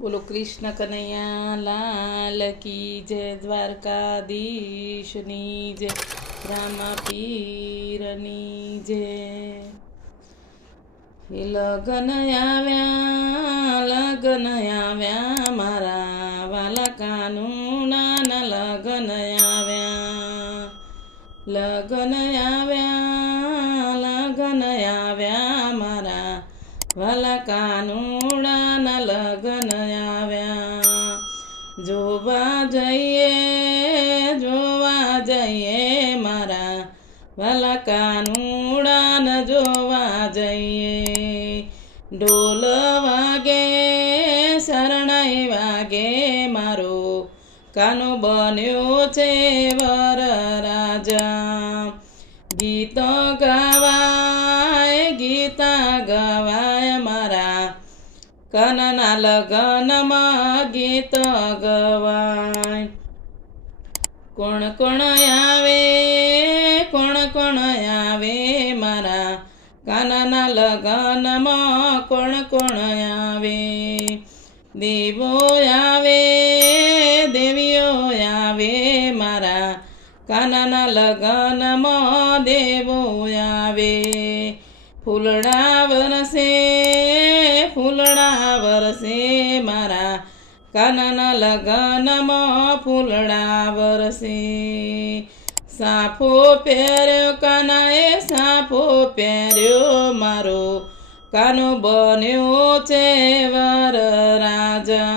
બોલો, કૃષ્ણ કનૈયા, લાલ કી જય દ્વારકાધીશની જય રામાપીરની જય. લગન આવ્યા લગન આવ્યા, મારા વાલા ના લગન આવ્યા. લગન આવ્યા લગન આવ્યા, મારા વાલા કાનુડાના વાલા કાનુડાન જોવા જઈએ. ઢોલ વાગે, શરણાઈ વાગે મારો. કાનો બન્યો છે વર રાજા. ગીત ગવાય, ગીતા ગવાય મારા. કનના લગનમાં ગીત ગવાય. કોણ કોણ આવે કોણ આવે મારા? કાનાના લગનમાં કોણ કોણ આવે? દેવો આવે, દેવીઓ આવે મારા. કાનાના લગનમાં દેવો આવે. ફૂલડા વરસે ફૂલડા વરસે મારા. કાનાના લગનમાં ફૂલડા વરસે સાફો પહેર્યો કાનાએ સાફો પહેર્યો મારો. કાનો બન્યો છે વર રાજા.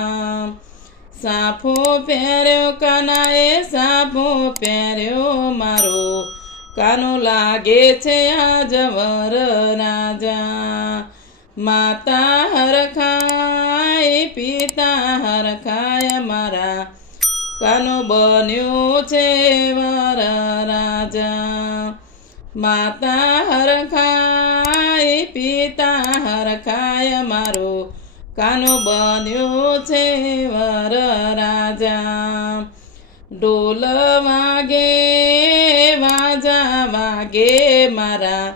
સાફો પહેર્યો કાનાએ સાફો પહેર્યો મારો. કાનો લાગે છે આજ જવર રાજા. માતા હરખાય પિતા હરખાય મારા. કાનો બન્યો છે રાજા માતા હરખાય પિતા હરખાય મારો કાનો બન્યો છે વર રાજા. ઢોલ વાગે, વાજા વાગે, મારા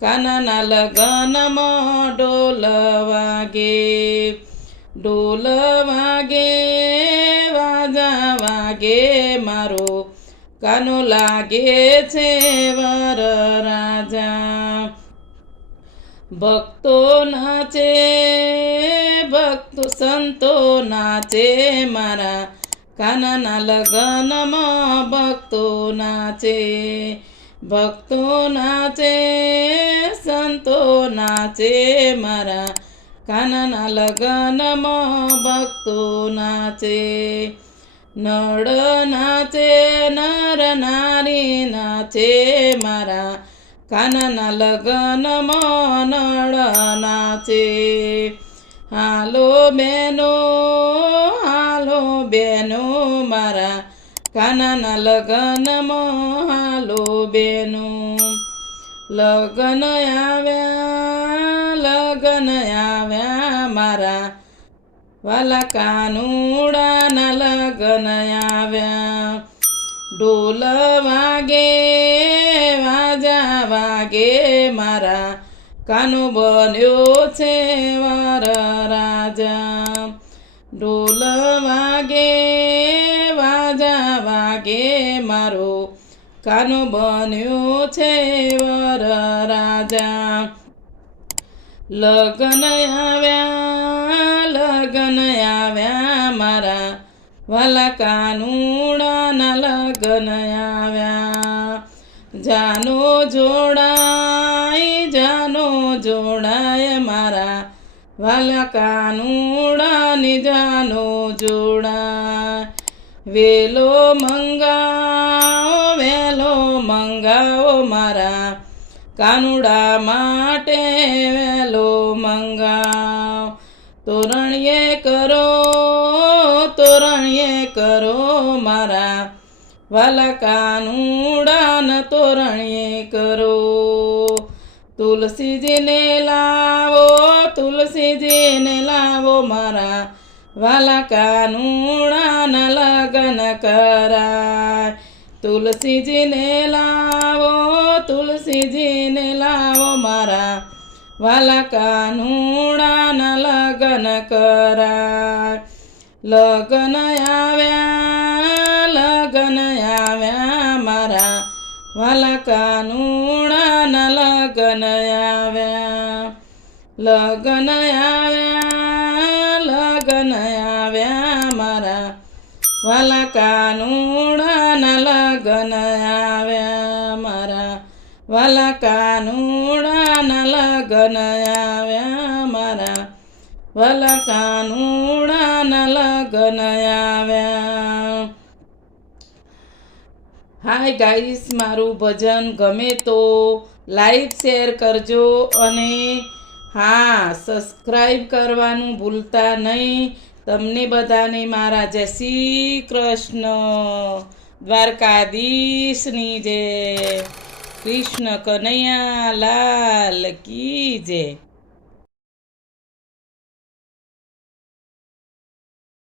કાનાના લગનમાં ઢોલ વાગે. ઢોલ વાગે, વાજા વાગે, મારો કાનો લાગે છે વર રાજા. ભક્તો નાચે, ભક્તો સંતો નાચે. મારા કાનાના લગનમાં ભક્તો નાચે. ભક્તો નાચે, સંતો નાચે. મારા કાનાના લગનમાં ભક્તો નાચે. નળ નાચે, નર નારી નાચે. મારા કાનાના લગનમાં નળ નાચે હાલો બેનો હાલો બેનો મારા કાનાના લગનમાં હાલો બેનો લગન આવ્યા લગન આવ્યા મારા વાલા કાનુડાના લગન આવ્યા ઢોલ વાગે, વાજા વાગે મારા. કાનો બન્યો છે વર રાજા. ઢોલ વાગે, વાજા વાગે મારો. કાનો બન્યો છે વર રાજા. લગ્ન આવ્યા લગ્ન આવ્યા મારા. વાલા કાનુડાના લગન આવ્યા. જાનો જોડાય જાનો જોડાય મારા વાલા કાનુડાની જાનો જોડાય. વેલો મંગાવો વેલો મંગાવો મારા કાનુડા માટે વેલો મંગાવ. તોરણીએ કરો તોરણીએ કરો મારા. વાલકાનું ઉડાન તોરણીએ કરો. તુલસીજીને લાવો તુલસીજીને લાવો મારા. વાલકાનું ઉડાન લગન કરાય. તુલસીજીને લાવો તુલસીજીને લાવો મારા. વાલકાનું ઉડાન લગન કરાય. લગન આવ્યા લગન આવ્યા મારા વાલા કાનુડાના લગન આવ્યા. લગન આવ્યા લગન આવ્યા મારા વાલા કાનુડાના લગન આવ્યા મારા વાલા કાનુડાના લગન આવ્યા. વાલા કાનુડાના લગન આવ્યા. હાય ગાઈસ, મારું ભજન ગમે તો લાઈક શેર કરજો અને હા, સબસ્ક્રાઈબ કરવાનું ભૂલતા નહીં. તમને બધાને મારા જય શ્રી કૃષ્ણ. દ્વારકાધીશની જય. કૃષ્ણ કનૈયા લાલ કી જય.